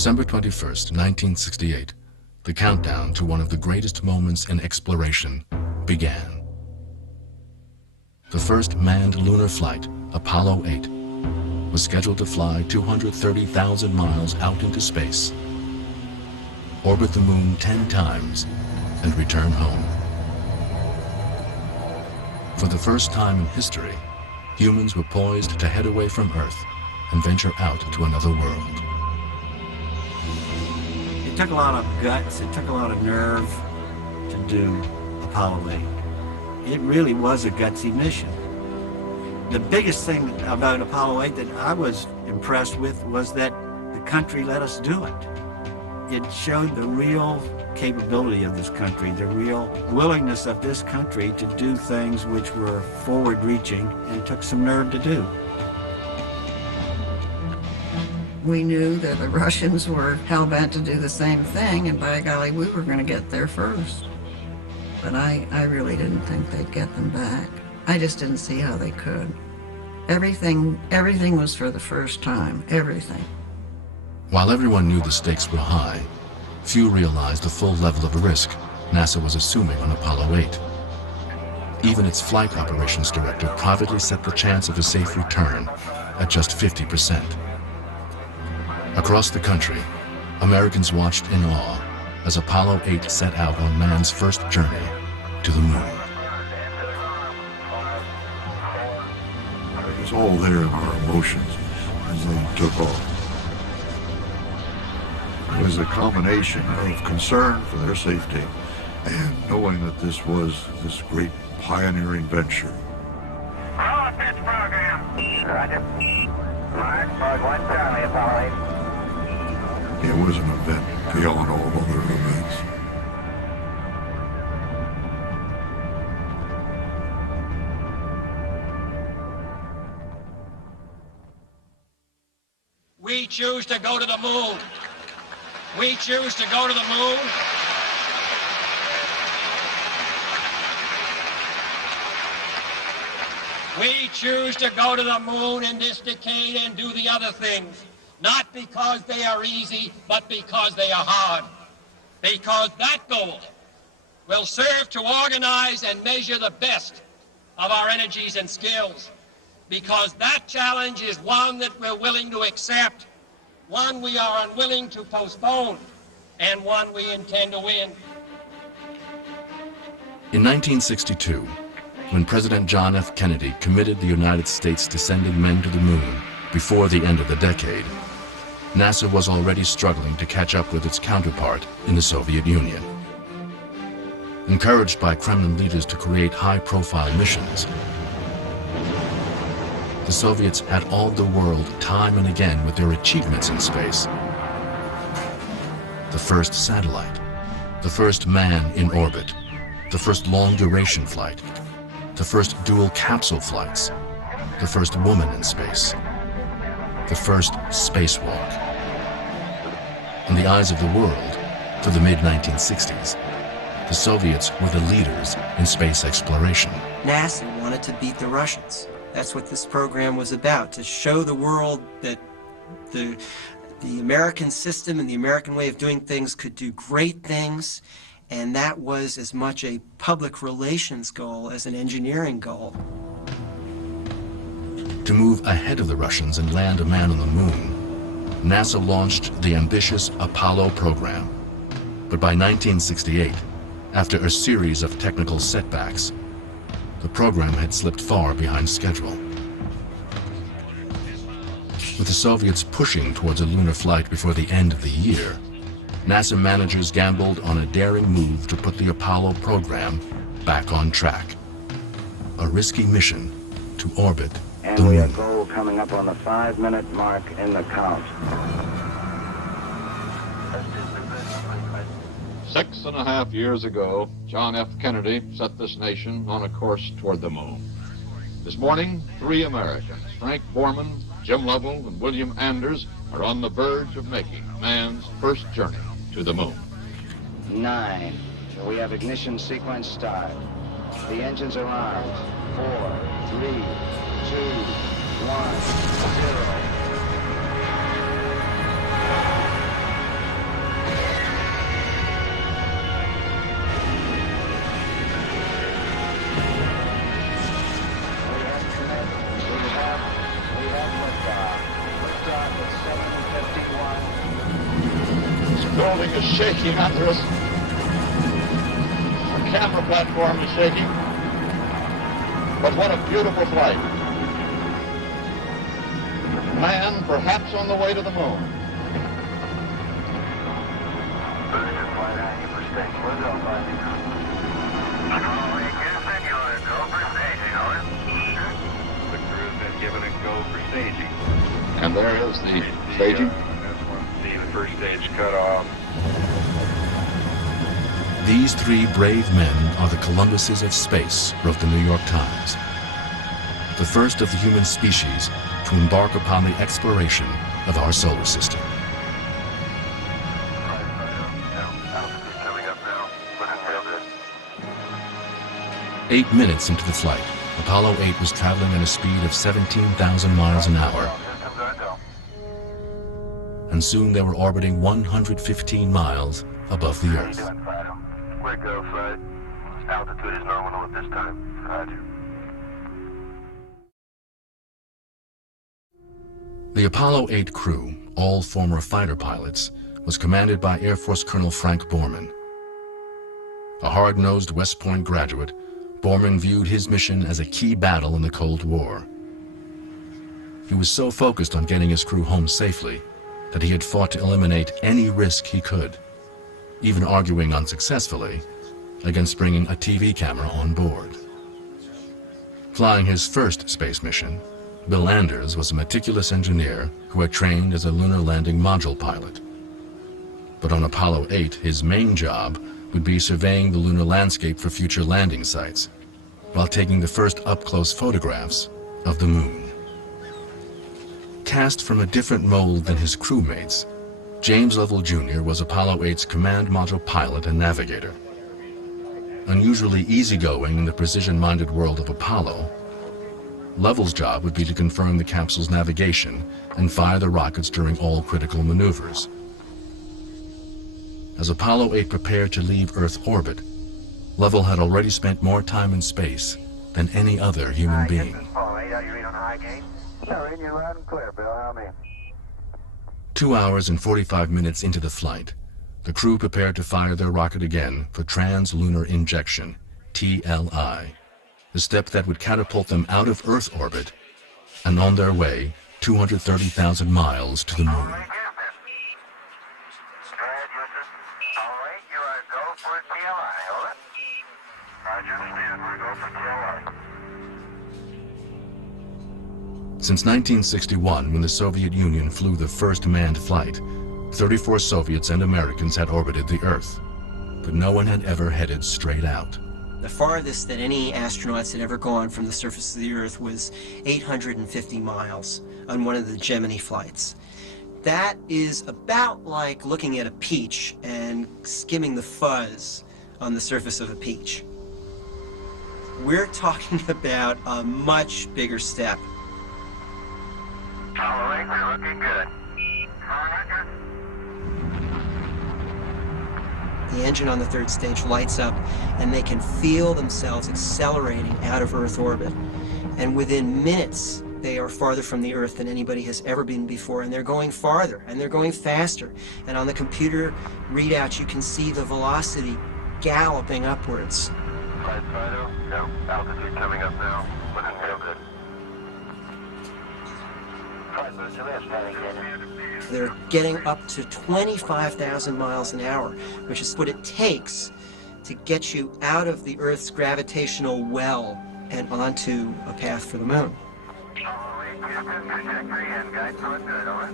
December 21st, 1968, the countdown to one of the greatest moments in exploration began. The first manned lunar flight, Apollo 8, was scheduled to fly 230,000 miles out into space, orbit the moon 10 times, and return home. For the first time in history, humans were poised to head away from Earth and venture out to another world. It took a lot of guts, it took a lot of nerve to do Apollo 8. It really was a gutsy mission. The biggest thing about Apollo 8 that I was impressed with was that the country let us do it. It showed the real capability of this country, the real willingness of this country to do things which were forward-reaching and took some nerve to do. We knew that the Russians were hell-bent to do the same thing, and by golly, we were going to get there first. But I really didn't think they'd get them back. I just didn't see how they could. Everything was for the first time, everything. While everyone knew the stakes were high, few realized the full level of risk NASA was assuming on Apollo 8. Even its flight operations director privately set the chance of a safe return at just 50%. Across the country, Americans watched in awe as Apollo 8 set out on man's first journey to the moon. It was all there in our emotions as they took off. It was a combination of concern for their safety and knowing that this was this great pioneering venture. Roll pitch program. Roger. Mark, Mode 1 Charlie, Apollo 8. It was an event beyond all other events. We choose to go to the moon. We choose to go to the moon. We choose to go to the moon in this decade and do the other things, not because they are easy, but because they are hard. Because that goal will serve to organize and measure the best of our energies and skills. Because that challenge is one that we're willing to accept, one we are unwilling to postpone, and one we intend to win. In 1962, when President John F. Kennedy committed the United States to sending men to the moon before the end of the decade, NASA was already struggling to catch up with its counterpart in the Soviet Union. Encouraged by Kremlin leaders to create high-profile missions, the Soviets had awed the world time and again with their achievements in space. The first satellite, the first man in orbit, the first long-duration flight, the first dual capsule flights, the first woman in space, the first spacewalk. In the eyes of the world, through the mid-1960s, the Soviets were the leaders in space exploration. NASA wanted to beat the Russians. That's what this program was about, to show the world that the American system and the American way of doing things could do great things, and that was as much a public relations goal as an engineering goal. To move ahead of the Russians and land a man on the moon, NASA launched the ambitious Apollo program. But by 1968, after a series of technical setbacks, the program had slipped far behind schedule. With the Soviets pushing towards a lunar flight before the end of the year, NASA managers gambled on a daring move to put the Apollo program back on track. A risky mission to orbit the And we have moon. goal coming up on the 5-minute mark in the count. 6.5 years ago, John F. Kennedy set this nation on a course toward the moon. This morning, 3 Americans, Frank Borman, Jim Lovell, and William Anders, are on the verge of making man's first journey to the moon. 9. We have ignition sequence start. The engines are armed. 4, 3, 2, 1, 0. is shaking under us. Our camera platform is shaking. But what a beautiful flight. Man perhaps on the way to the moon. And there is the staging. That's one. See the first stage cut off. These three brave men are the Columbuses of space, wrote the New York Times. The first of the human species to embark upon the exploration of our solar system. Altitude coming up now. Looking real good. 8 minutes into the flight, Apollo 8 was traveling at a speed of 17,000 miles an hour, Here comes our go. and soon they were orbiting 115 miles above the How you Earth. doing, Fido? We're go, Flight. Altitude is nominal at this time. Roger. The Apollo 8 crew, all former fighter pilots, was commanded by Air Force Colonel Frank Borman. A hard-nosed West Point graduate, Borman viewed his mission as a key battle in the Cold War. He was so focused on getting his crew home safely that he had fought to eliminate any risk he could, even arguing unsuccessfully against bringing a TV camera on board. Flying his first space mission, Bill Anders was a meticulous engineer who had trained as a lunar landing module pilot. But on Apollo 8, his main job would be surveying the lunar landscape for future landing sites, while taking the first up-close photographs of the moon. Cast from a different mold than his crewmates, James Lovell Jr. was Apollo 8's command module pilot and navigator. Unusually easygoing in the precision-minded world of Apollo, Lovell's job would be to confirm the capsule's navigation and fire the rockets during all critical maneuvers. As Apollo 8 prepared to leave Earth orbit, Lovell had already spent more time in space than any other human being. Apollo 8, how you read on the high gate? Yeah, reading you loud and clear, Bill. How me? 2 hours and 45 minutes into the flight, the crew prepared to fire their rocket again for trans-lunar injection, TLI, the step that would catapult them out of Earth orbit and on their way 230,000 miles to the moon. Go ahead, Houston. Apollo 8, you are go for TLI, over. Roger, understand. We're go for TLI. Since 1961, when the Soviet Union flew the first manned flight, 34 Soviets and Americans had orbited the Earth, but no one had ever headed straight out. The farthest that any astronauts had ever gone from the surface of the Earth was 850 miles on one of the Gemini flights. That is about like looking at a peach and skimming the fuzz on the surface of a peach. We're talking about a much bigger step. Apollo 8, we're looking good. Roger. The engine on the third stage lights up, and they can feel themselves accelerating out of Earth orbit. And within minutes, they are farther from the Earth than anybody has ever been before, and they're going farther, and they're going faster. And on the computer readout, you can see the velocity galloping upwards. Flight Fido, no, altitude coming up now. Looking real good. Flight boost to this, They're getting up to 25,000 miles an hour, which is what it takes to get you out of the Earth's gravitational well and onto a path for the moon. Apollo 8, Houston, trajectory and guide going good, over.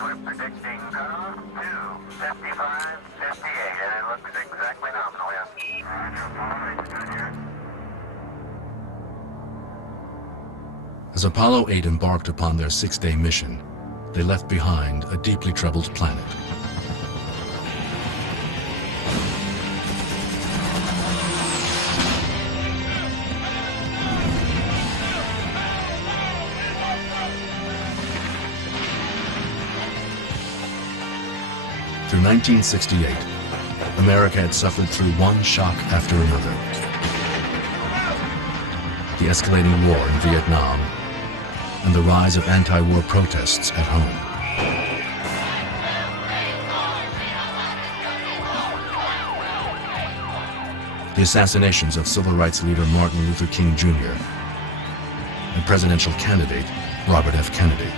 We're predicting cutoff to 55, 58, and it looks exactly nominal, yeah. Roger, Apollo 8, good here. As Apollo 8 embarked upon their 6-day mission, they left behind a deeply troubled planet. Through 1968, America had suffered through one shock after another. The escalating war in Vietnam and the rise of anti-war protests at home. the assassinations of civil rights leader Martin Luther King Jr. and presidential candidate Robert F. Kennedy.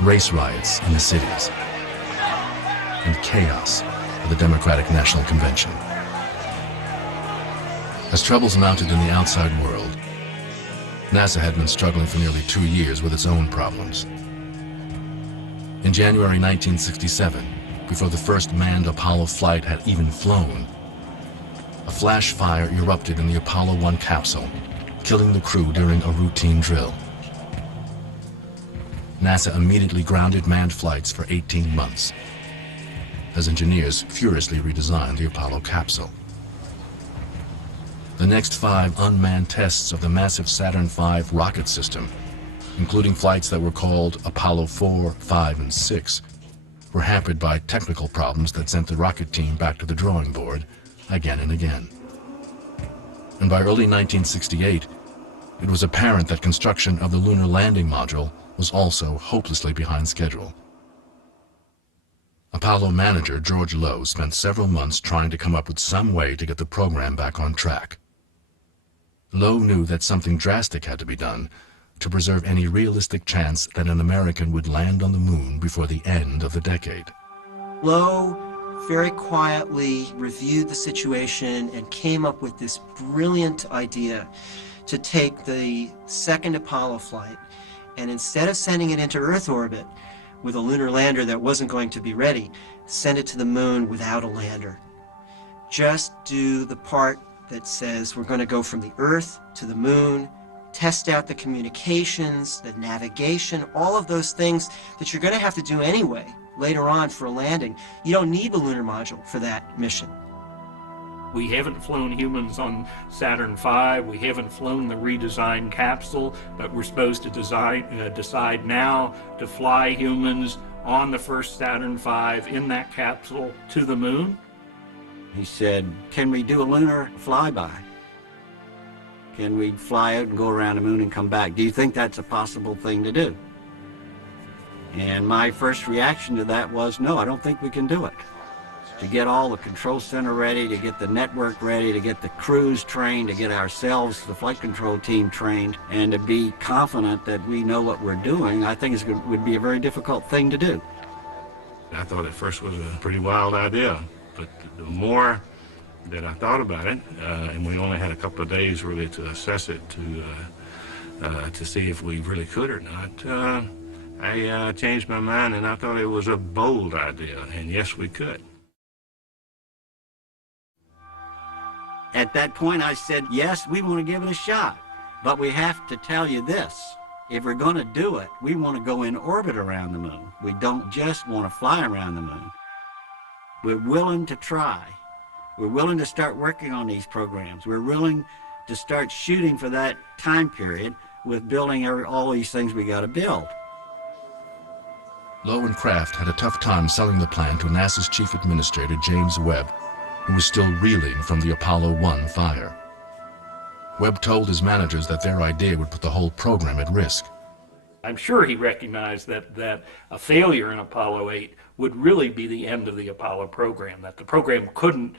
Race riots in the cities, and chaos at the Democratic National Convention. As troubles mounted in the outside world, NASA had been struggling for nearly 2 years with its own problems. In January 1967, before the first manned Apollo flight had even flown, a flash fire erupted in the Apollo 1 capsule, killing the crew during a routine drill. NASA immediately grounded manned flights for 18 months, as engineers furiously redesigned the Apollo capsule. The next 5 unmanned tests of the massive Saturn V rocket system, including flights that were called Apollo 4, 5, and 6, were hampered by technical problems that sent the rocket team back to the drawing board again and again. And by early 1968, it was apparent that construction of the lunar landing module was also hopelessly behind schedule. Apollo manager George Lowe spent several months trying to come up with some way to get the program back on track. Lowe knew that something drastic had to be done to preserve any realistic chance that an American would land on the moon before the end of the decade. Lowe very quietly reviewed the situation and came up with this brilliant idea to take the second Apollo flight, and instead of sending it into Earth orbit with a lunar lander that wasn't going to be ready, send it to the moon without a lander. Just do the part that says we're going to go from the Earth to the moon, test out the communications, the navigation, all of those things that you're going to have to do anyway later on for a landing. You don't need the lunar module for that mission. We haven't flown humans on Saturn V. We haven't flown the redesigned capsule, but we're supposed to decide now to fly humans on the first Saturn V in that capsule to the moon. He said, can we do a lunar flyby? Can we fly out and go around the moon and come back? Do you think that's a possible thing to do? And my first reaction to that was, no, I don't think we can do it. To get all the control center ready, to get the network ready, to get the crews trained, to get ourselves, the flight control team trained, and to be confident that we know what we're doing, I think it would be a very difficult thing to do. I thought at first it was a pretty wild idea, but the more that I thought about it, and we only had a couple of days really to assess it, to see if we really could or not, I changed my mind and I thought it was a bold idea, and yes, we could. At that point, I said, yes, we want to give it a shot, but we have to tell you this. If we're going to do it, we want to go in orbit around the moon. We don't just want to fly around the moon. We're willing to try. We're willing to start working on these programs. We're willing to start shooting for that time period with building all these things we got to build. Lowe and Kraft had a tough time selling the plan to NASA's chief administrator, James Webb, who was still reeling from the Apollo 1 fire. Webb told his managers that their idea would put the whole program at risk. I'm sure he recognized that a failure in Apollo 8 would really be the end of the Apollo program, that the program couldn't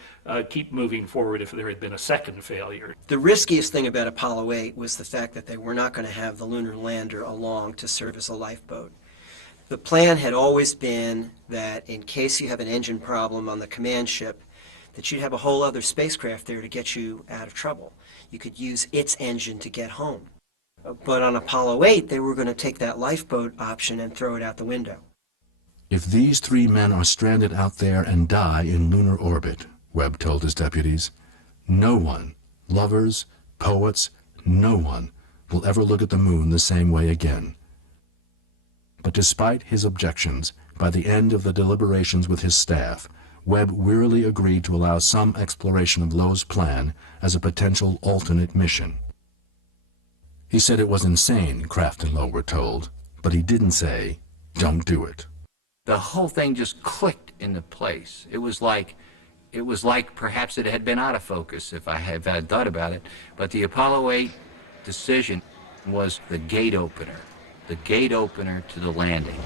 keep moving forward if there had been a second failure. The riskiest thing about Apollo 8 was the fact that they were not going to have the lunar lander along to serve as a lifeboat. The plan had always been that in case you have an engine problem on the command ship, that you'd have a whole other spacecraft there to get you out of trouble. You could use its engine to get home. But on Apollo 8, they were going to take that lifeboat option and throw it out the window. If these 3 men are stranded out there and die in lunar orbit, Webb told his deputies, no one, lovers, poets, no one, will ever look at the moon the same way again. But despite his objections, by the end of the deliberations with his staff, Webb wearily agreed to allow some exploration of Lowe's plan as a potential alternate mission. He said it was insane, Kraft and Lowe were told, but he didn't say, don't do it. The whole thing just clicked into place. It was like perhaps it had been out of focus if I had thought about it, but the Apollo 8 decision was the gate opener to the landing.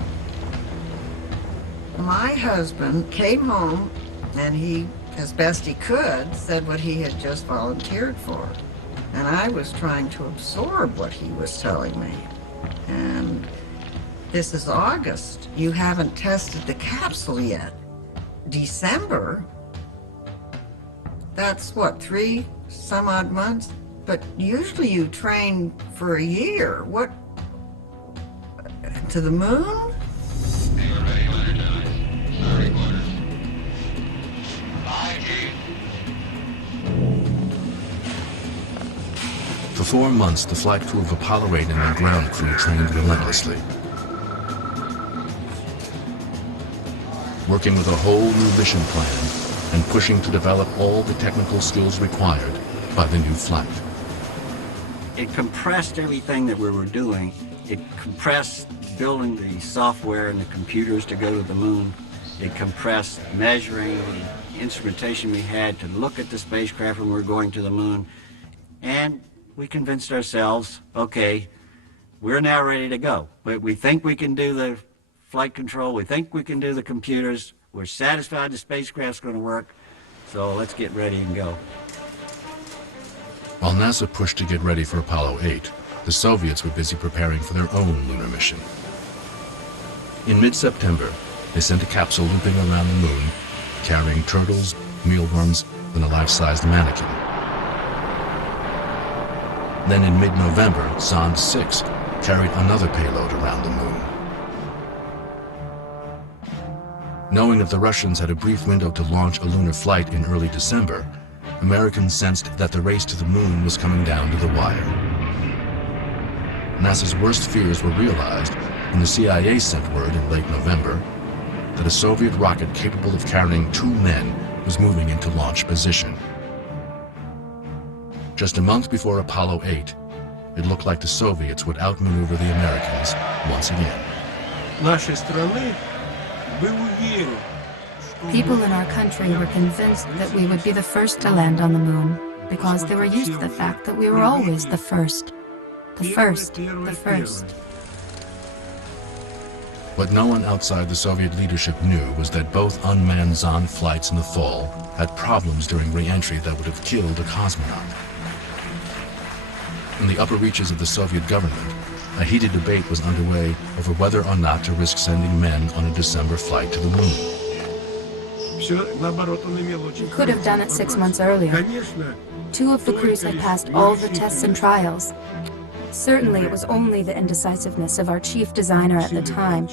My husband came home and he as best he could, said what he had just volunteered for. And I was trying to absorb what he was telling me. And this is August. You haven't tested the capsule yet. December? That's what, 3 some odd months? But usually you train for a year. What? To the moon? For 4 months, the flight crew of Apollo 8 and their ground crew trained relentlessly, working with a whole new mission plan and pushing to develop all the technical skills required by the new flight. It compressed everything that we were doing. It compressed building the software and the computers to go to the moon. It compressed measuring the instrumentation we had to look at the spacecraft when we were going to the moon. And we convinced ourselves, okay, we're now ready to go. But we think we can do the flight control. We think we can do the computers. We're satisfied the spacecraft's going to work. So let's get ready and go. While NASA pushed to get ready for Apollo 8, the Soviets were busy preparing for their own lunar mission. In mid-September, they sent a capsule looping around the moon, carrying turtles, mealworms, and a life-sized mannequin. Then in mid-November, Zond 6 carried another payload around the moon. Knowing that the Russians had a brief window to launch a lunar flight in early December, Americans sensed that the race to the moon was coming down to the wire. NASA's worst fears were realized when the CIA sent word in late November that a Soviet rocket capable of carrying 2 men was moving into launch position. Just a month before Apollo 8, it looked like the Soviets would outmaneuver the Americans once again. People in our country were convinced that we would be the first to land on the moon because they were used to the fact that we were always the first. The first, the first. What no one outside the Soviet leadership knew was that both unmanned Zond flights in the fall had problems during re-entry that would have killed a cosmonaut. In the upper reaches of the Soviet government, a heated debate was underway over whether or not to risk sending men on a December flight to the moon. We could have done it 6 months earlier. 2 of the crews had passed all the tests and trials. Certainly it was only the indecisiveness of our chief designer at the time,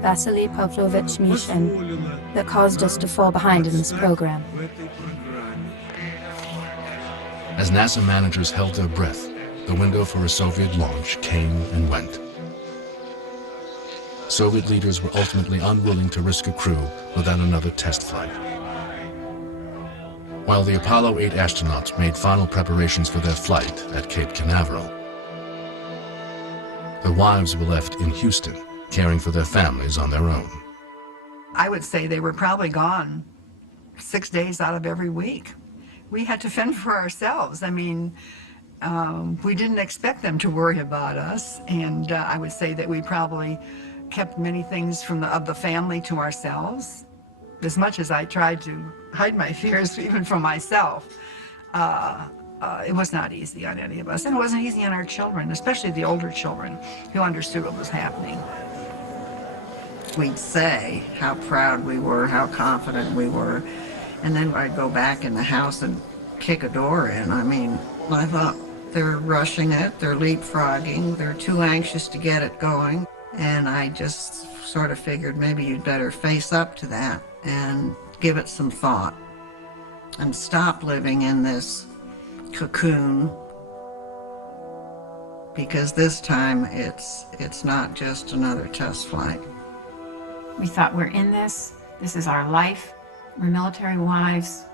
Vasily Pavlovich Mishin, that caused us to fall behind in this program. As NASA managers held their breath, the window for a Soviet launch came and went. Soviet leaders were ultimately unwilling to risk a crew without another test flight. While the Apollo 8 astronauts made final preparations for their flight at Cape Canaveral, their wives were left in Houston, caring for their families on their own. I would say they were probably gone 6 days out of every week. We had to fend for ourselves. I mean, we didn't expect them to worry about us, and I would say that we probably kept many things of the family to ourselves. As much as I tried to hide my fears even from myself, it was not easy on any of us, and it wasn't easy on our children, especially the older children who understood what was happening. We'd say how proud we were, how confident we were, and then I'd go back in the house and kick a door in. I mean, I thought, they're rushing it, they're leapfrogging, they're too anxious to get it going. And I just sort of figured maybe you'd better face up to that and give it some thought and stop living in this cocoon, because this time it's not just another test flight. We thought, we're in this is our life, we're military wives,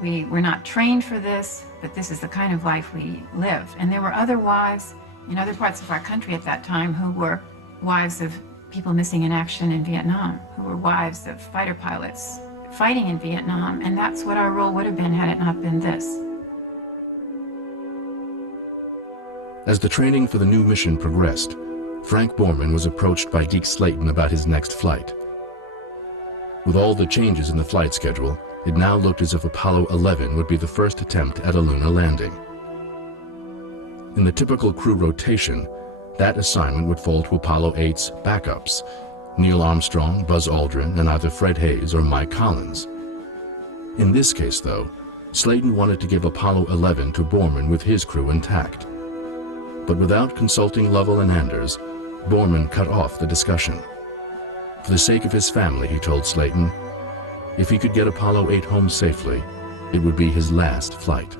we're not trained for this, but this is the kind of life we live. And there were other wives in other parts of our country at that time who were wives of people missing in action in Vietnam, who were wives of fighter pilots fighting in Vietnam, and that's what our role would have been had it not been this. As the training for the new mission progressed, Frank Borman was approached by Deke Slayton about his next flight. With all the changes in the flight schedule, it now looked as if Apollo 11 would be the first attempt at a lunar landing. In the typical crew rotation, that assignment would fall to Apollo 8's backups, Neil Armstrong, Buzz Aldrin, and either Fred Hayes or Mike Collins. In this case, though, Slayton wanted to give Apollo 11 to Borman with his crew intact. But without consulting Lovell and Anders, Borman cut off the discussion. For the sake of his family, he told Slayton, if he could get Apollo 8 home safely, it would be his last flight.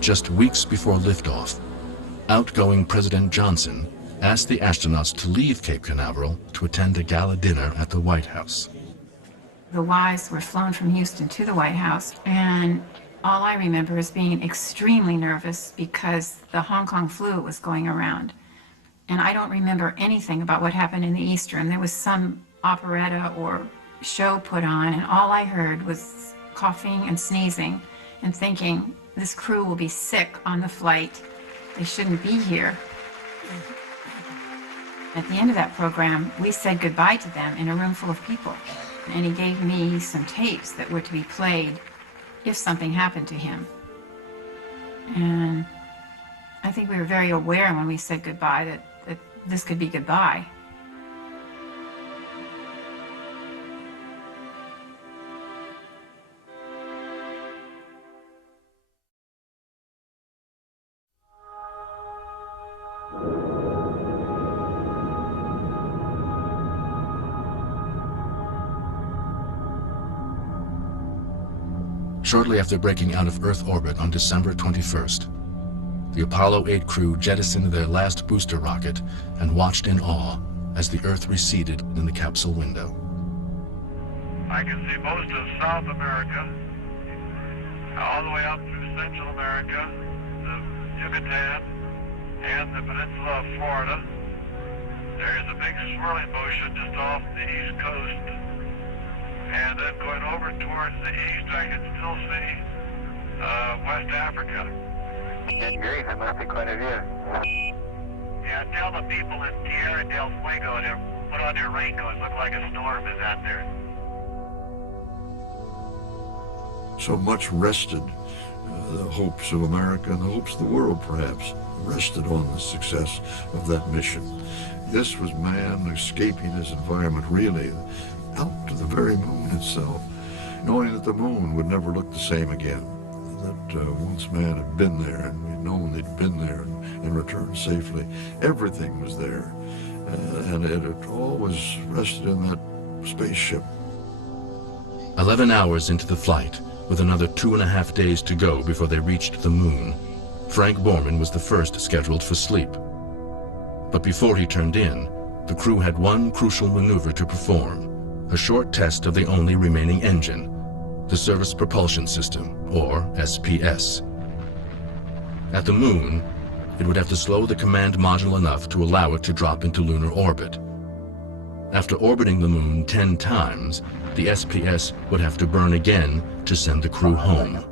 Just weeks before liftoff, outgoing President Johnson asked the astronauts to leave Cape Canaveral to attend a gala dinner at the White House. The Ys were flown from Houston to the White House, and all I remember is being extremely nervous because the Hong Kong flu was going around. And I don't remember anything about what happened in the East Room. There was some operetta or show put on, and all I heard was coughing and sneezing and thinking, this crew will be sick on the flight. They shouldn't be here. At the end of that program, we said goodbye to them in a room full of people. And he gave me some tapes that were to be played if something happened to him. And I think we were very aware when we said goodbye that this could be goodbye. Shortly after breaking out of Earth orbit on December 21st, the Apollo 8 crew jettisoned their last booster rocket and watched in awe as the Earth receded in the capsule window. I can see most of South America, all the way up through Central America, the Yucatan, and the peninsula of Florida. There is a big swirling motion just off the east coast. And then going over towards the east, I can still see West Africa. That's great. That must be quite a view. Yeah, tell the people in Tierra del Fuego to put on their raincoats. Look like a storm is out there. So much rested, the hopes of America and the hopes of the world, perhaps, rested on the success of that mission. This was man escaping his environment, really, out to the very moon itself, knowing that the moon would never look the same again, that once man had been there and we'd known they'd been there and returned safely. Everything was there, and it all was rested in that spaceship. 11 hours into the flight, with another 2.5 days to go before they reached the moon, Frank Borman was the first scheduled for sleep. But before he turned in, the crew had one crucial maneuver to perform, a short test of the only remaining engine, the Service Propulsion System, or SPS. At the moon, it would have to slow the command module enough to allow it to drop into lunar orbit. After orbiting the moon 10 times, the SPS would have to burn again to send the crew home.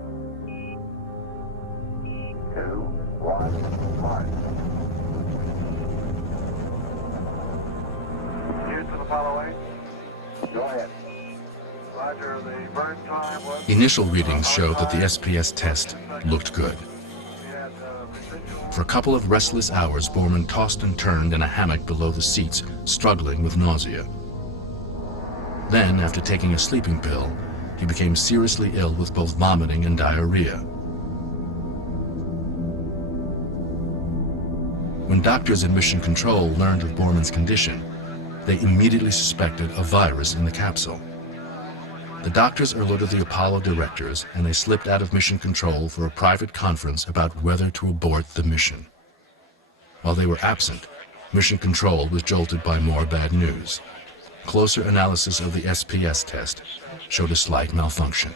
2, 1, 1. Houston, Apollo 8. Go ahead. Roger, the burn time was... Initial readings showed that the SPS test looked good. For a couple of restless hours, Borman tossed and turned in a hammock below the seats, struggling with nausea. Then, after taking a sleeping pill, he became seriously ill with both vomiting and diarrhea. When doctors in Mission Control learned of Borman's condition, they immediately suspected a virus in the capsule. The doctors alerted the Apollo directors, and they slipped out of Mission Control for a private conference about whether to abort the mission. While they were absent, Mission Control was jolted by more bad news. Closer analysis of the SPS test showed a slight malfunction.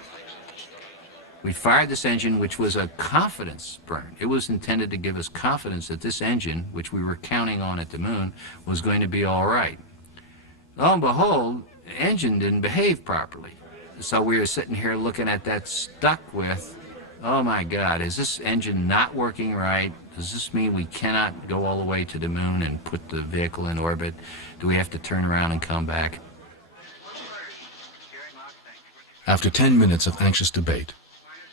We fired this engine, which was a confidence burn. It was intended to give us confidence that this engine, which we were counting on at the moon, was going to be all right. Lo and behold, the engine didn't behave properly. So we were sitting here looking at that, stuck with, oh my God, is this engine not working right? Does this mean we cannot go all the way to the moon and put the vehicle in orbit? Do we have to turn around and come back? After 10 minutes of anxious debate,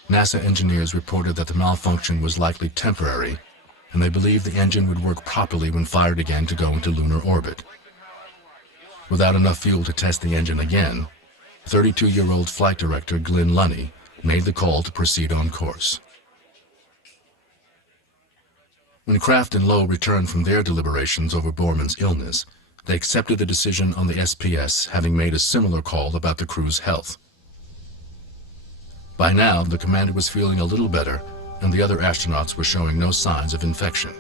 NASA engineers reported that the malfunction was likely temporary, and they believed the engine would work properly when fired again to go into lunar orbit. Without enough fuel to test the engine again, 32-year-old flight director Glyn Lunny made the call to proceed on course. When Kraft and Lowe returned from their deliberations over Borman's illness, they accepted the decision on the SPS, having made a similar call about the crew's health. By now, the commander was feeling a little better, and the other astronauts were showing no signs of infection.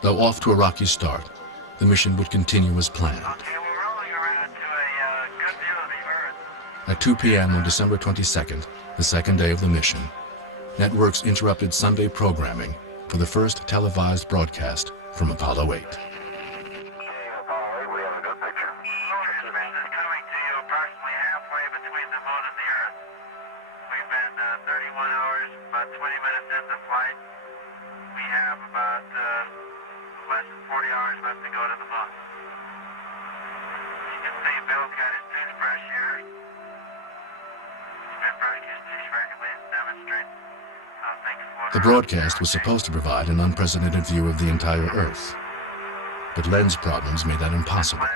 Though off to a rocky start, the mission would continue as planned. At 2 p.m. on December 22nd, the second day of the mission, networks interrupted Sunday programming for the first televised broadcast from Apollo 8. The broadcast was supposed to provide an unprecedented view of the entire Earth, but lens problems made that impossible.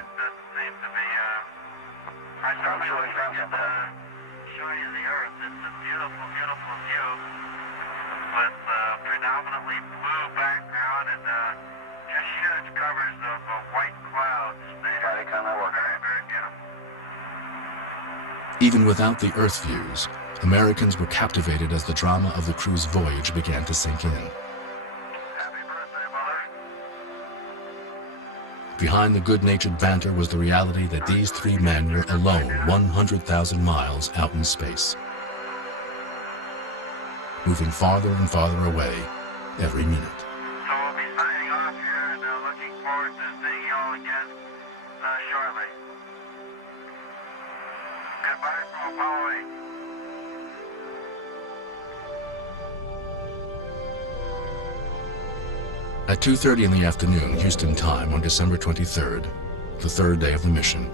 Even without the Earth views, Americans were captivated as the drama of the crew's voyage began to sink in. Behind the good-natured banter was the reality that these three men were alone 100,000 miles out in space, moving farther and farther away every minute. So we'll be signing off here and looking forward to seeing you all again shortly. Goodbye from Apollo 8. At 2:30 in the afternoon, Houston time, on December 23rd, the third day of the mission,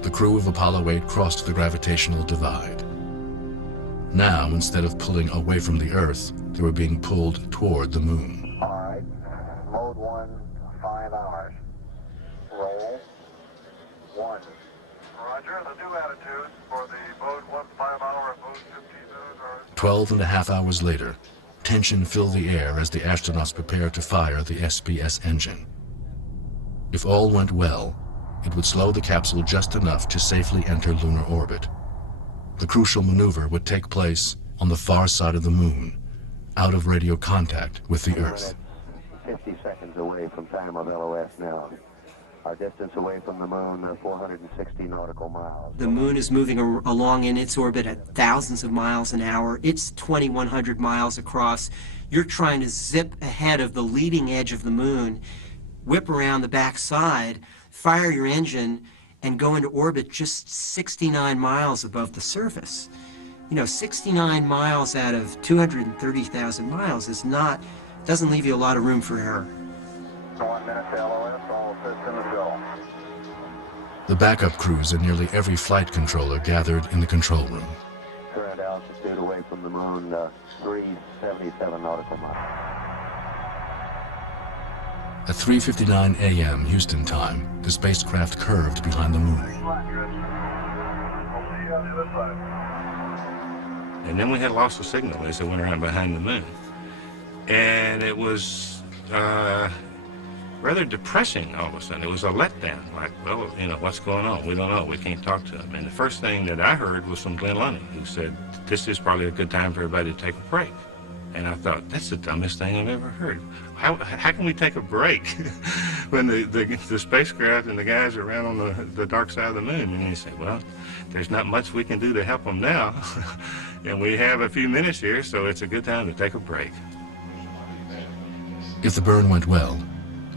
the crew of Apollo 8 crossed the gravitational divide. Now, instead of pulling away from the Earth, they were being pulled toward the moon. All right. Mode 1, 5 hours. Roll. 1. Roger. The new attitude for the mode 1, 5 hour and mode 15 are... 12 and a half hours later, tension filled the air as the astronauts prepared to fire the SPS engine. If all went well, it would slow the capsule just enough to safely enter lunar orbit. The crucial maneuver would take place on the far side of the moon, out of radio contact with the Earth. 50 seconds away from time of LOS now. Our distance away from the moon, 460 nautical miles. The moon is moving along in its orbit at thousands of miles an hour. It's 2,100 miles across. You're trying to zip ahead of the leading edge of the moon, whip around the backside, fire your engine, and go into orbit just 69 miles above the surface. You know, 69 miles out of 230,000 miles is not, doesn't leave you a lot of room for error. 1 minute to LOS, all systems go. The backup crews and nearly every flight controller gathered in the control room. Current altitude away from the moon, 377 nautical miles. At 3:59 a.m. Houston time, the spacecraft curved behind the moon. And then we had lost the signal as it went around behind the moon. And it was rather depressing all of a sudden. It was a letdown, like, well, you know, what's going on? We don't know. We can't talk to him. And the first thing that I heard was from Glyn Lunny, who said, this is probably a good time for everybody to take a break. And I thought, that's the dumbest thing I've ever heard. How can we take a break when the spacecraft and the guys are around on the dark side of the moon? And he said, well, there's not much we can do to help them now. And we have a few minutes here, so it's a good time to take a break. If the burn went well,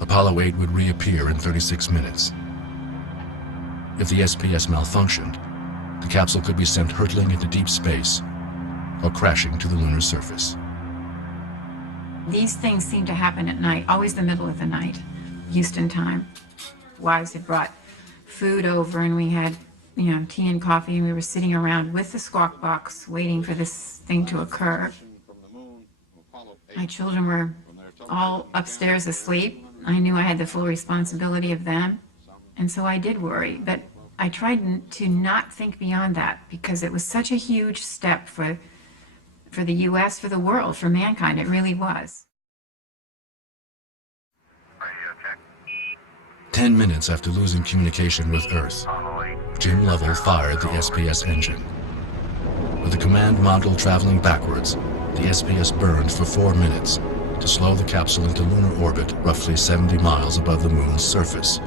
Apollo 8 would reappear in 36 minutes. If the SPS malfunctioned, the capsule could be sent hurtling into deep space or crashing to the lunar surface. These things seem to happen at night, always the middle of the night, Houston time. Wives had brought food over and we had tea and coffee, and we were sitting around with the squawk box waiting for this thing to occur. My children were all upstairs asleep. I knew I had the full responsibility of them, and so I did worry, but I tried to not think beyond that because it was such a huge step for the U.S., for the world, for mankind. It really was. 10 minutes after losing communication with Earth, Jim Lovell fired the SPS engine. With the command module traveling backwards, the SPS burned for 4 minutes to slow the capsule into lunar orbit roughly 70 miles above the moon's surface.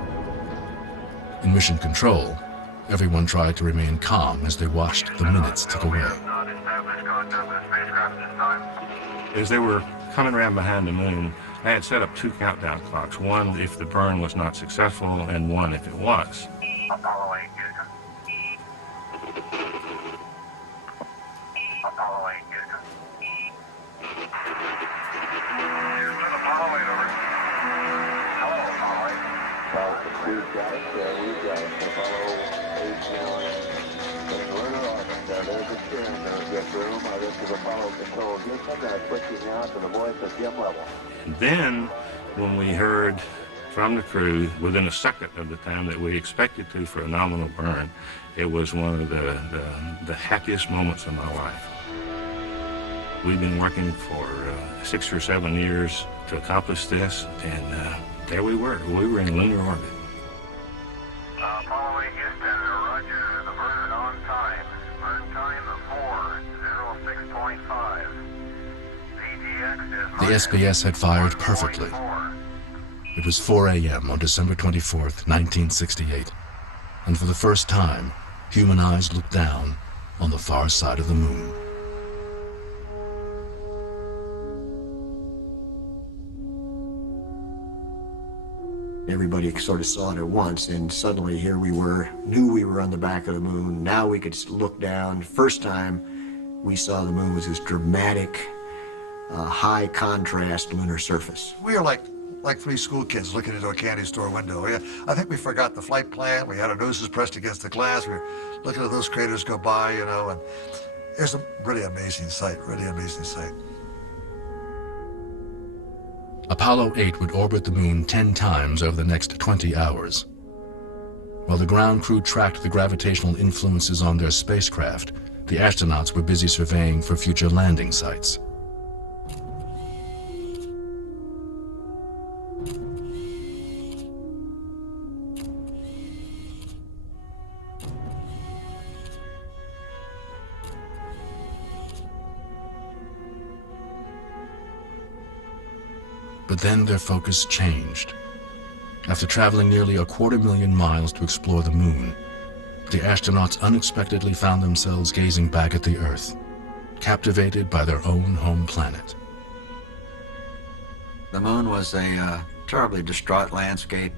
In mission control, everyone tried to remain calm as they watched the minutes tick away. As they were coming around behind the moon, I had set up 2 countdown clocks, one if the burn was not successful and one if it was. Apollo 8, Houston. Apollo 8, Houston. Houston, Apollo 8, over. Hello, Apollo 8. Well, we've got it. We've got it. Apollo 8 now in lunar orbit. There's the steering room. This is Apollo control. Houston, switching now to the voice of Jim Lovell. And then, when we heard from the crew, within a second of the time that we expected to for a nominal burn, it was one of the happiest moments of my life. We've been working for 6 or 7 years to accomplish this, and there we were. We were in lunar orbit. Apollo 8, Houston, roger. The burn on time. Burn time of 4:06.5. The SPS had fired perfectly. It was 4 a.m. on December 24th, 1968, and for the first time, human eyes looked down on the far side of the moon. Everybody sort of saw it at once, and suddenly here we were, knew we were on the back of the moon. Now we could look down. First time we saw the moon was this dramatic, high contrast lunar surface. We were like 3 school kids looking into a candy store window. I think we forgot the flight plan. We had our noses pressed against the glass. We were looking at those craters go by, and it's a really amazing sight, really amazing sight. Apollo 8 would orbit the moon 10 times over the next 20 hours. While the ground crew tracked the gravitational influences on their spacecraft, the astronauts were busy surveying for future landing sites. But then their focus changed. After traveling nearly 250,000 miles to explore the moon, the astronauts unexpectedly found themselves gazing back at the Earth, captivated by their own home planet. The moon was a terribly distraught landscape.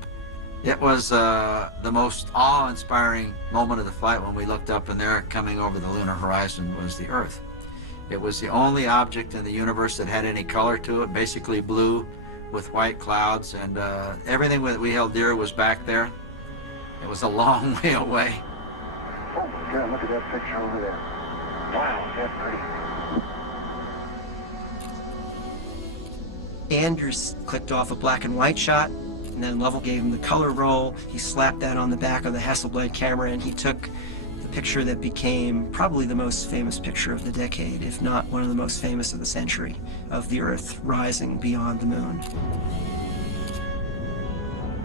It was the most awe-inspiring moment of the flight when we looked up, and there coming over the lunar horizon was the Earth. It was the only object in the universe that had any color to it, basically blue with white clouds, and everything that we held dear was back there. It was a long way away. Oh my God, look at that picture over there. Wow, that's pretty. Anders clicked off a black and white shot, and then Lovell gave him the color roll. He slapped that on the back of the Hasselblad camera, and he took the picture that became probably the most famous picture of the decade, if not one of the most famous of the century, of the Earth rising beyond the moon.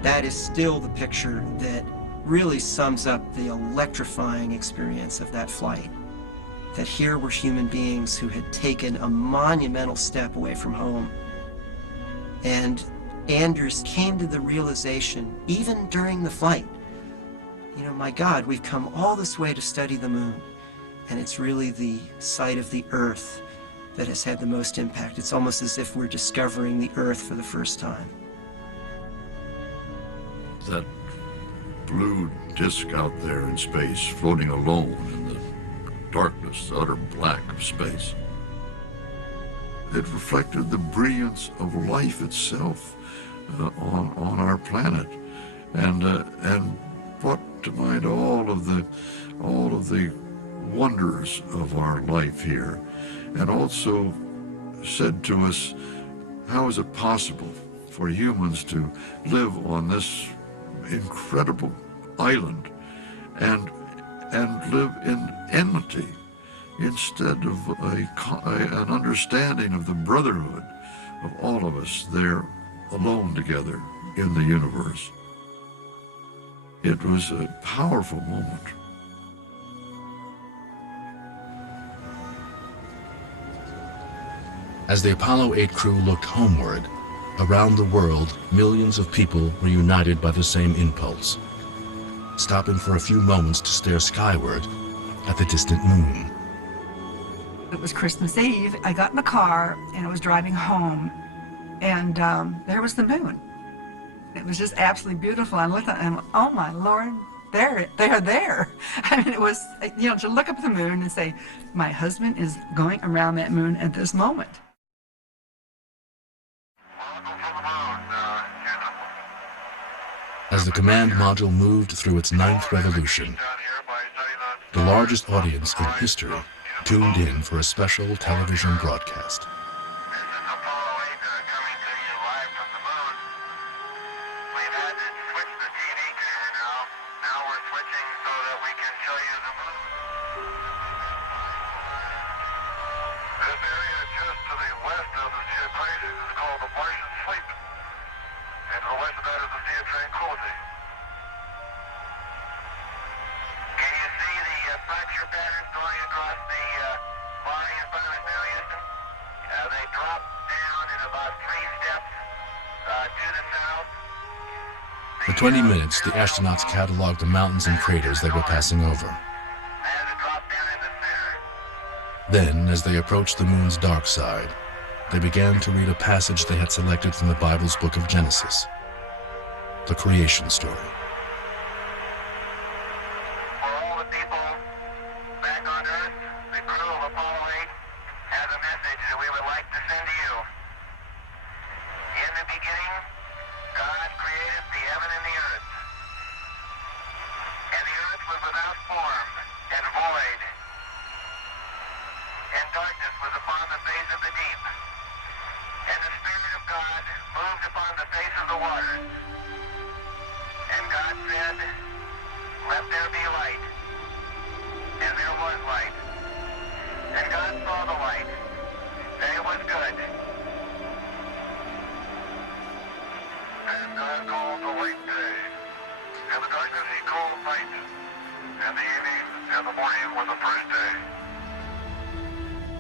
That is still the picture that really sums up the electrifying experience of that flight. That here were human beings who had taken a monumental step away from home. And Anders came to the realization, even during the flight, my God, we've come all this way to study the moon, and it's really the sight of the Earth that has had the most impact. It's almost as if we're discovering the Earth for the first time. That blue disk out there in space, floating alone in the darkness, the utter black of space. It reflected the brilliance of life itself on our planet, and brought to mind all of the wonders of our life here, and also said to us, how is it possible for humans to live on this incredible island and live in enmity instead of an understanding of the brotherhood of all of us there alone together in the universe. It was a powerful moment. As the Apollo 8 crew looked homeward, around the world, millions of people were united by the same impulse, stopping for a few moments to stare skyward at the distant moon. It was Christmas Eve. I got in the car and I was driving home, and there was the moon. It was just absolutely beautiful. I looked at it and, oh my Lord, they're there. I mean, it was, to look up at the moon and say, my husband is going around that moon at this moment. As the command module moved through its 9th revolution, the largest audience in history tuned in for a special television broadcast. For 20 minutes, the astronauts cataloged the mountains and craters they were passing over. Then, as they approached the moon's dark side, they began to read a passage they had selected from the Bible's book of Genesis, the creation story.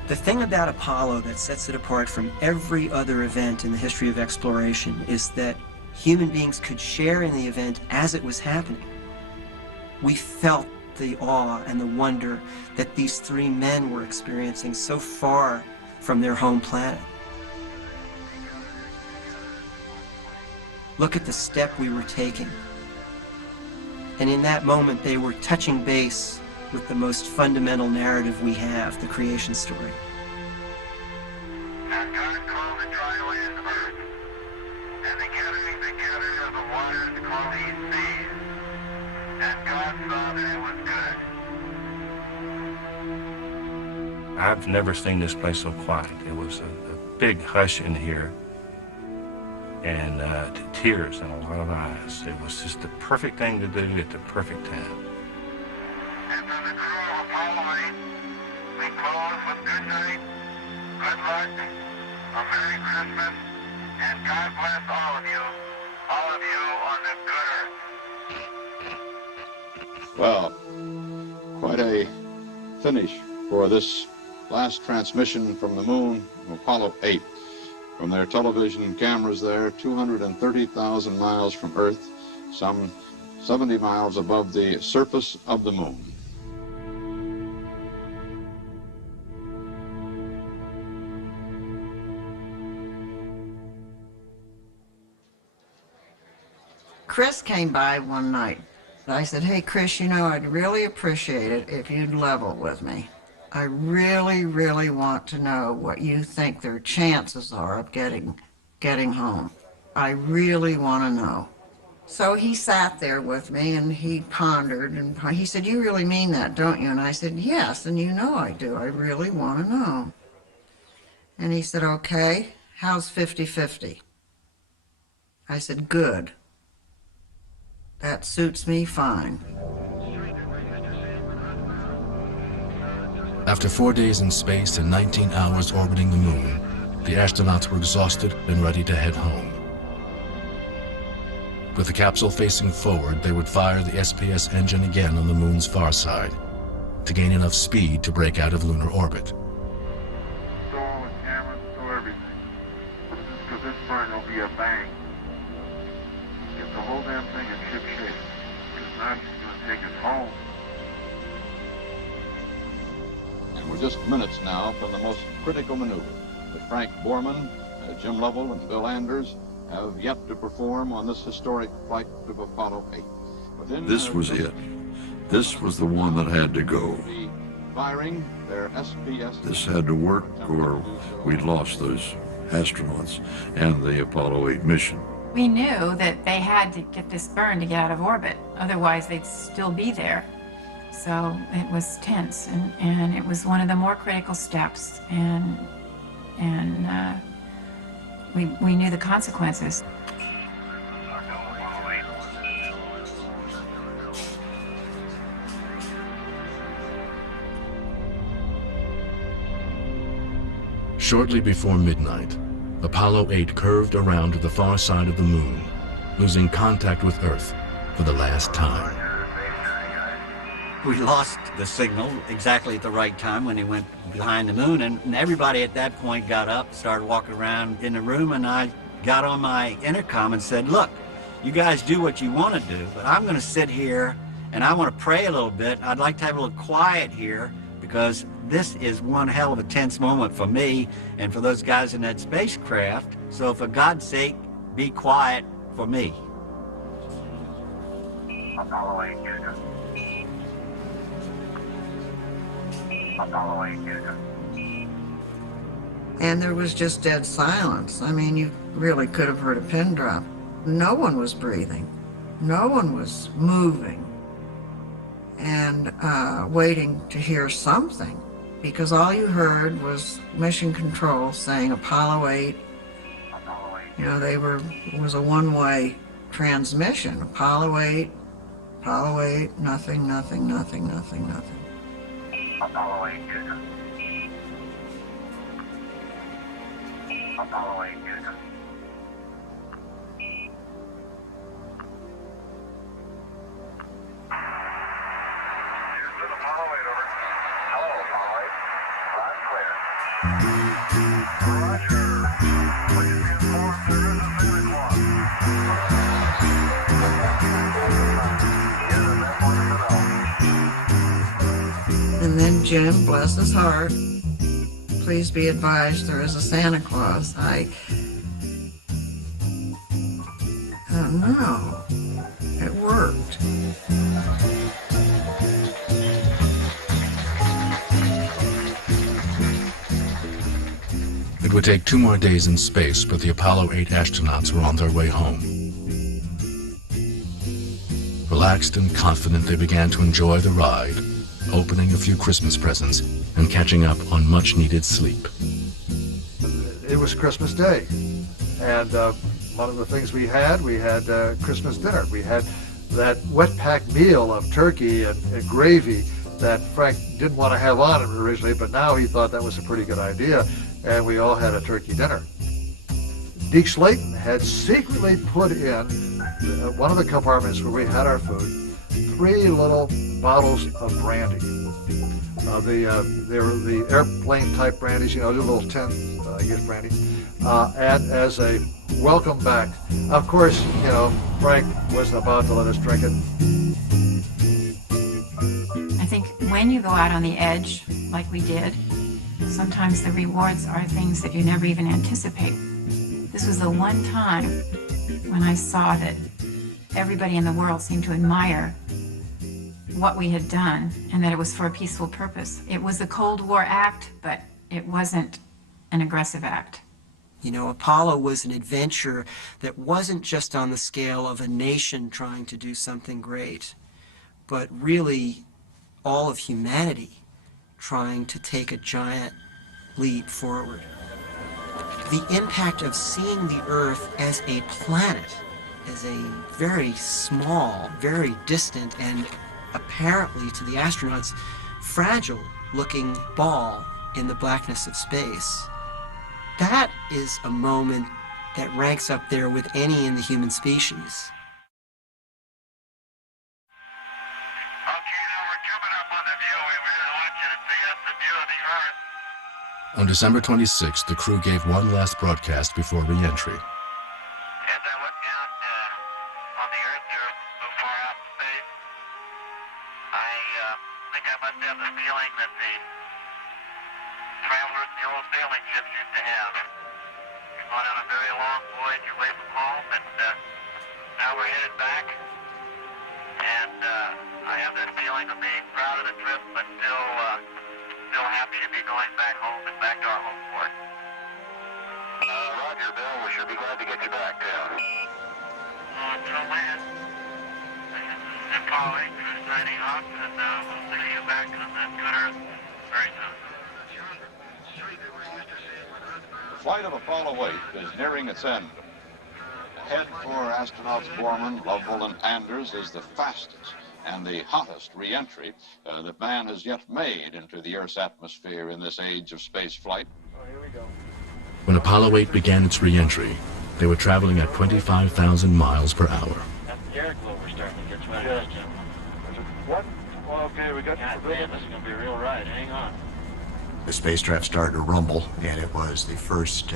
The thing about Apollo that sets it apart from every other event in the history of exploration is that human beings could share in the event as it was happening. We felt the awe and the wonder that these three men were experiencing so far from their home planet. Look at the step we were taking. And in that moment, they were touching base with the most fundamental narrative we have, the creation story. And God called the dry land earth, and the gathering together of the waters called he seas. And God saw that it was good. I've never seen this place so quiet. It was a big hush in here, and tears in a lot of eyes. It was just the perfect thing to do at the perfect time. And from the crew of Apollo 8, we close with good night, good luck, a Merry Christmas, and God bless all of you on the good earth. Well, quite a finish for this last transmission from the moon, Apollo 8. From their television cameras there, 230,000 miles from Earth, some 70 miles above the surface of the moon. Chris came by one night. I said, hey, Chris, I'd really appreciate it if you'd level with me. I really, really want to know what you think their chances are of getting home. I really want to know. So he sat there with me and he pondered and he said, "You really mean that, don't you?" And I said, "Yes, and you know I do. I really want to know." And he said, "Okay, how's 50-50?" I said, "Good. That suits me fine." After 4 days in space and 19 hours orbiting the moon, the astronauts were exhausted and ready to head home. With the capsule facing forward, they would fire the SPS engine again on the moon's far side to gain enough speed to break out of lunar orbit. Stow all the cameras, stow everything. Because this burn will be a bang. Get the whole damn thing in ship shape. Because now she's going to take us home. And we're just minutes now from the most critical maneuver that Frank Borman, Jim Lovell, and Bill Anders have yet to perform on this historic flight of Apollo 8. This was it. This was the one that had to go. Firing their SPS. This had to work or we'd lost those astronauts and the Apollo 8 mission. We knew that they had to get this burn to get out of orbit, otherwise they'd still be there. So it was tense, and it was one of the more critical steps, and we knew the consequences. Shortly before midnight, Apollo 8 curved around to the far side of the moon, losing contact with Earth for the last time. We lost the signal exactly at the right time when he went behind the moon, and everybody at that point got up, started walking around in the room, and I got on my intercom and said, "Look, you guys do what you want to do, but I'm going to sit here and I want to pray a little bit. I'd like to have a little quiet here because this is one hell of a tense moment for me and for those guys in that spacecraft. So for God's sake, be quiet for me." Apollo 8, Houston. Apollo 8, Houston. And there was just dead silence. I mean, you really could have heard a pin drop. No one was breathing. No one was moving and waiting to hear something, because all you heard was Mission Control saying Apollo 8. You know, it was a one-way transmission. Apollo 8, Apollo 8, nothing, nothing, nothing, nothing, nothing. Apollo 8, Houston. Apollo 8, Houston. Houston, Apollo 8, over. Hello, Apollo 8. Loud clear. Roger. Please be informed there is a failure one. And then Jim, bless his heart, "Please be advised there is a Santa Claus." I don't know. It worked. It would take 2 more days in space, but the Apollo 8 astronauts were on their way home. Relaxed and confident, they began to enjoy the ride, opening a few Christmas presents and catching up on much-needed sleep. It was Christmas Day, and one of the things we had Christmas dinner. We had that wet-packed meal of turkey and gravy that Frank didn't want to have on it originally, but now he thought that was a pretty good idea, and we all had a turkey dinner. Deke Slayton had secretly put in one of the compartments where we had our food 3 little bottles of brandy. They were the airplane type brandies, you know, the little tin, brandy. And as a welcome back, of course, you know, Frank wasn't about to let us drink it. I think when you go out on the edge, like we did, sometimes the rewards are things that you never even anticipate. This was the one time when I saw that everybody in the world seemed to admire what we had done and that it was for a peaceful purpose. It was a Cold War act, but it wasn't an aggressive act. You know, Apollo was an adventure that wasn't just on the scale of a nation trying to do something great, but really all of humanity trying to take a giant leap forward. The impact of seeing the Earth as a planet, as a very small, very distant, and apparently to the astronauts, fragile-looking ball in the blackness of space. That is a moment that ranks up there with any in the human species. On December 26th, the crew gave one last broadcast before re-entry. As I look down on the Earth there so far out in space, I think I must have the feeling that the travelers in the old sailing ships used to have. We've gone on a very long voyage away from home, and now we're headed back. And I have that feeling of being proud of the trip, but still happy to be going back home and back to our home port. Roger, Bill. We should be glad to get you back. I'm so glad. This is Apollo 8 crew signing off, and we'll see you back on the good Earth very soon. The flight of Apollo 8 is nearing its end. Ahead for astronauts Borman, Lovell, and Anders is the fastest and the hottest re-entry that man has yet made into the Earth's atmosphere in this age of space flight. When Apollo 8 began its re-entry, they were traveling at 25,000 miles per hour. That's the air glow we're starting to get sweaty. What? Well, okay, we got this is going to be a real ride. Hang on. The spacecraft started to rumble, and it was the first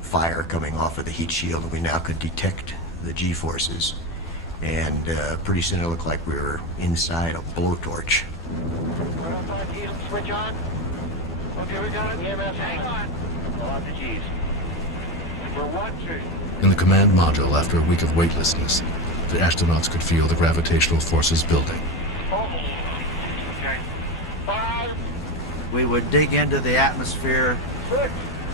fire coming off of the heat shield, and we now could detect the G-forces. And pretty soon it looked like we were inside a blowtorch. We're on 5 G's, switch on. Okay, we got it. EMS, hang on. A lot of G's. We're watching. In the command module, after a week of weightlessness, the astronauts could feel the gravitational forces building. Okay. 5. We would dig into the atmosphere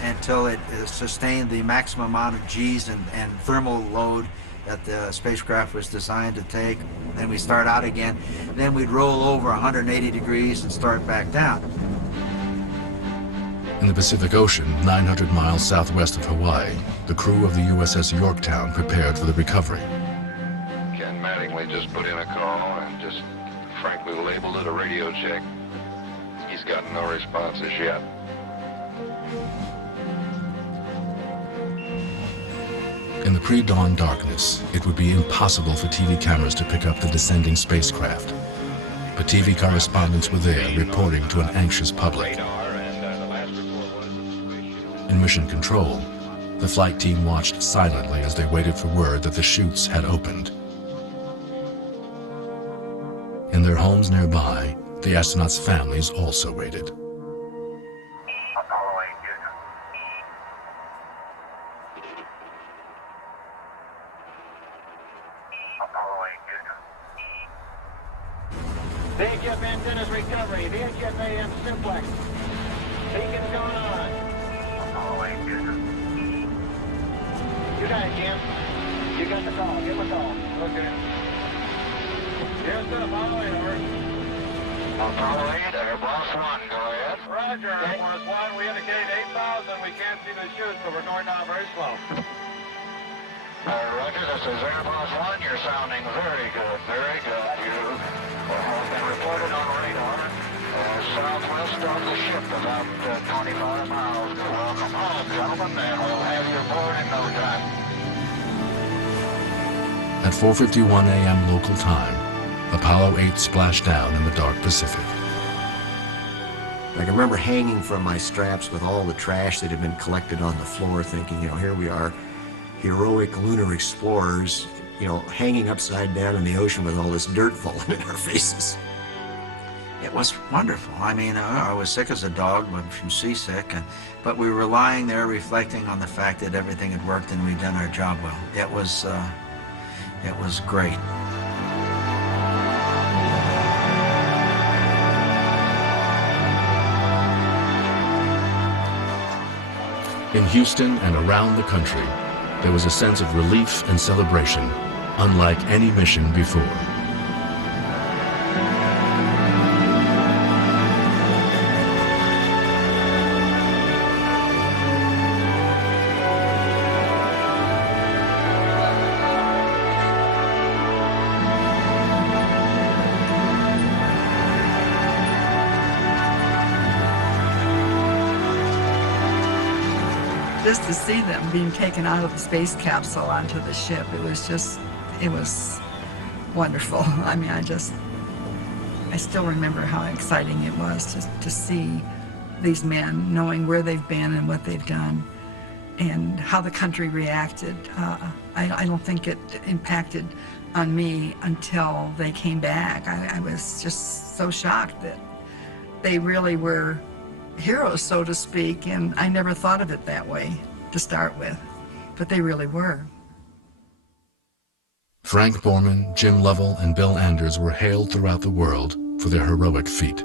until it sustained the maximum amount of G's and thermal load that the spacecraft was designed to take. Then we start out again. Then we'd roll over 180 degrees and start back down. In the Pacific Ocean, 900 miles southwest of Hawaii, the crew of the USS Yorktown prepared for the recovery. Ken Mattingly just put in a call and just frankly labeled it a radio check. He's gotten no responses yet. In the pre-dawn darkness, it would be impossible for TV cameras to pick up the descending spacecraft. But TV correspondents were there reporting to an anxious public. In mission control, the flight team watched silently as they waited for word that the chutes had opened. In their homes nearby, the astronauts' families also waited. VHF antennas recovery. VHF AM simplex. Beacon's going on. Apollo 8, you got it, Jim. You got the call. Give him a call. Okay. Yes, sir. Apollo 8, over. Apollo 8, Airbus 1, go ahead. Roger, Airbus 1. We indicate 8,000. We can't see the chutes, so we're going down very slow. Roger, this is Airbus 1. You're sounding very good, very good. You have been reported on radar southwest of the ship, about 25 miles. Welcome home, gentlemen, and we'll have you aboard in no time. At 4:51 a.m. local time, Apollo 8 splashed down in the dark Pacific. I can remember hanging from my straps with all the trash that had been collected on the floor, thinking, here we are, heroic lunar explorers, hanging upside down in the ocean with all this dirt falling in our faces. It was wonderful. I mean, I was sick as a dog from seasick, but we were lying there reflecting on the fact that everything had worked and we'd done our job well. It was great. In Houston and around the country, there was a sense of relief and celebration, unlike any mission before. Just to see them being taken out of the space capsule onto the ship, it was wonderful. I mean, I still remember how exciting it was just to see these men, knowing where they've been and what they've done, and how the country reacted. I don't think it impacted on me until they came back. I was just so shocked that they really were heroes, so to speak, and I never thought of it that way to start with, but they really were. Frank Borman, Jim Lovell, and Bill Anders were hailed throughout the world for their heroic feat.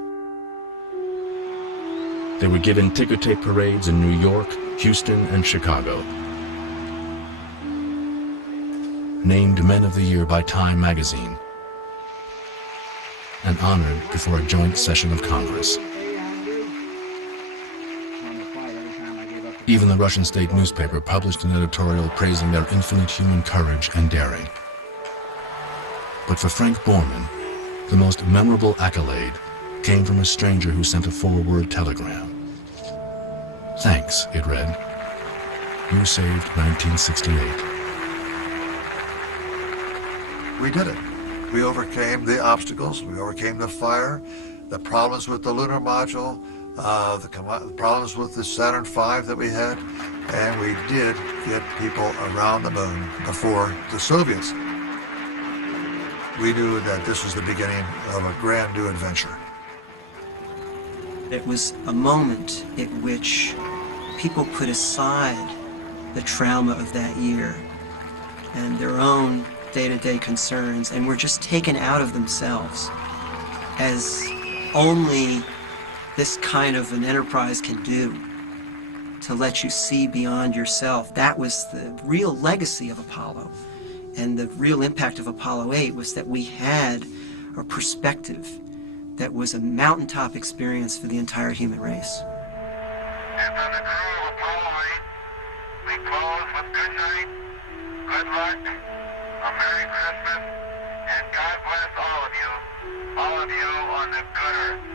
They were given ticker tape parades in New York, Houston, and Chicago. Named Men of the Year by Time magazine, and honored before a joint session of Congress. Even the Russian state newspaper published an editorial praising their infinite human courage and daring. But for Frank Borman, the most memorable accolade came from a stranger who sent a 4-word telegram. "Thanks," it read. "You saved 1968. We did it. We overcame the obstacles. We overcame the fire, the problems with the lunar module, the problems with the Saturn V that we had, and we did get people around the moon before the Soviets. We knew that this was the beginning of a grand new adventure. It was a moment at which people put aside the trauma of that year and their own day-to-day concerns and were just taken out of themselves, as only this kind of an enterprise can do, to let you see beyond yourself. That was the real legacy of Apollo. And the real impact of Apollo 8 was that we had a perspective that was a mountaintop experience for the entire human race. And from the crew of Apollo 8, we close with good night, good luck, a Merry Christmas, and God bless all of you on the good Earth.